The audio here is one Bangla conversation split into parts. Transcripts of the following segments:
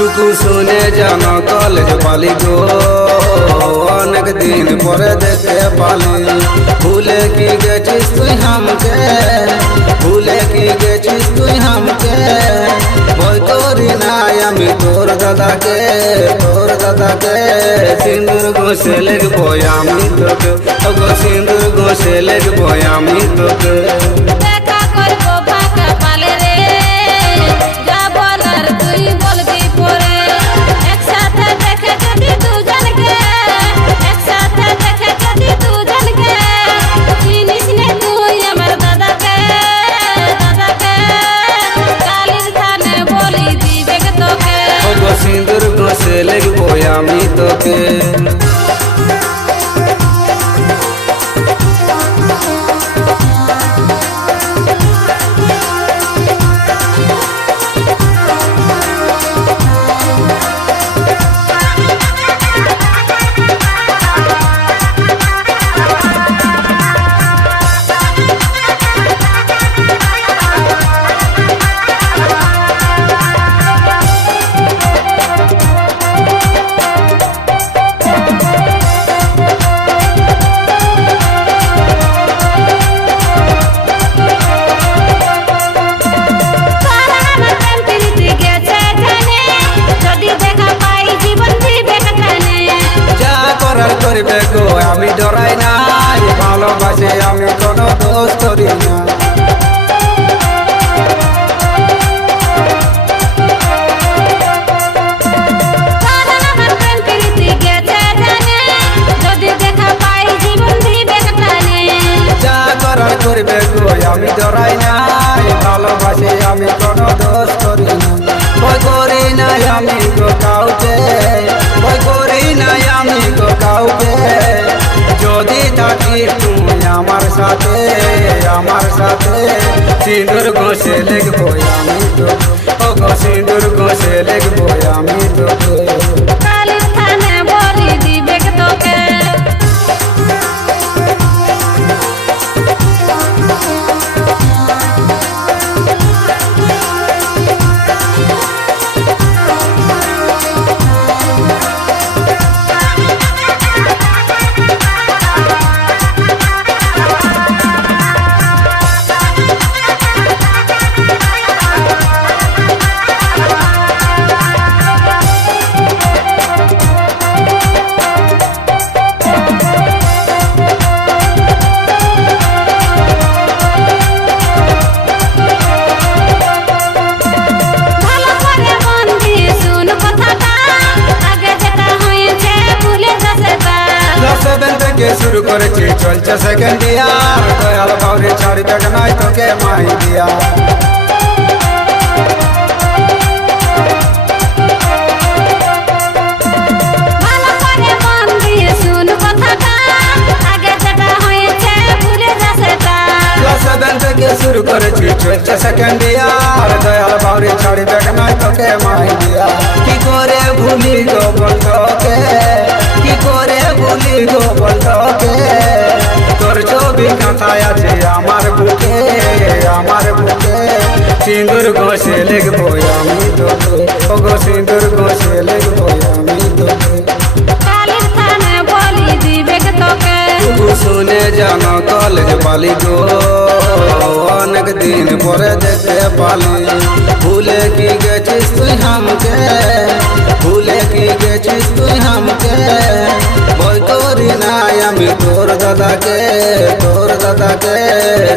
টুকু শুনে জানো কলেজ পালি গো, অনেক দিন পরে দেখতে পালি। ভুলে কি গেছিস তুই হামকে, ভুলে কি গেছিস তুই হামকে। ভয় করি নাই আমি তোর দাদাকে, তোর দাদাকে। সিঁদুর ঘষে লিখবো আমি তোকে, সিঁদুর ঘষে লিখবো আমি তোকে। সিঁদুর ঘষে লিখবো আমি তোকে। আমি ডরাই নাই, ভালোবাসে আমি কোনো দোষ করি না। যা করার করবে গো আমি ডরাই নাই, ভালোবাসে আমি কোনো দোষ করি না। ভয় করি নাই আমি গো কাউকে, ভয় করি নাই আমি গো কাউকে। যদি থাকি তুমি আমার সাথে, আমার সাথে। সিঁদুর ঘষে লিখবো আমি তোকে, সিঁদুর ঘষে লিখবো আমি তোকে। শুরু করেছি চলছে সেকেন্ড ইয়ার, দয়াল বাউরি ছাড়বে নাই তোকে মাই দিয়া। শুরু করেছি চলছে সেকেন্ড ইয়ার, দয়াল বাউরি ছাড়বে নাই তোকে মাই দিয়া। কি করে ভুলি গো বন্ধকে, কি করে ভুলি গো বন্ধকে। তোর ছবি কাঁথায় আছে আমার বুকে, আমার বুকে। সিঁদুর ঘষে লিখবো আমি তোকে, ওগো সিঁদুর ঘষে লিখবো আমি তোকে। শুনে জানো কলেজ পালি গো, অনেক দিন পরে দেখতে পালি। ভুলে কি গেছিস তুই হামকে, ভুলে কি গেছিস তুই হামকে। ভয় করি নাই আমি তোর দাদাকে, তোর দাদাকে।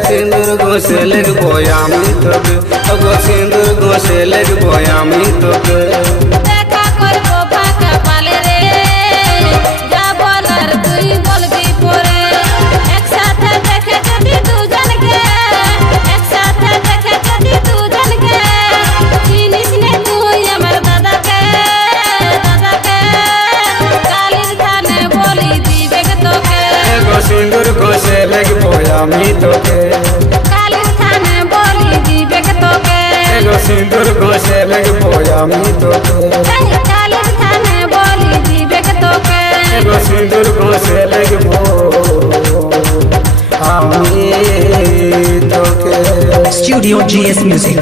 সিঁদুর ঘষে লিখবো আমি তোকে, সিঁদুর ঘষে লিখবো আমি তোকে। তুই বলবি পরে একসাথে দেখে যদি দুজনকে আমি তোকে কালির থানে বলি দিবে কে তোকে এগো সিঁদুর ঘষে লিখবো আমি তোকে কালির থানে বলি দিবে কে তোকে এগো সিঁদুর ঘষে লিখবো আমি তোকে Studio GS Music.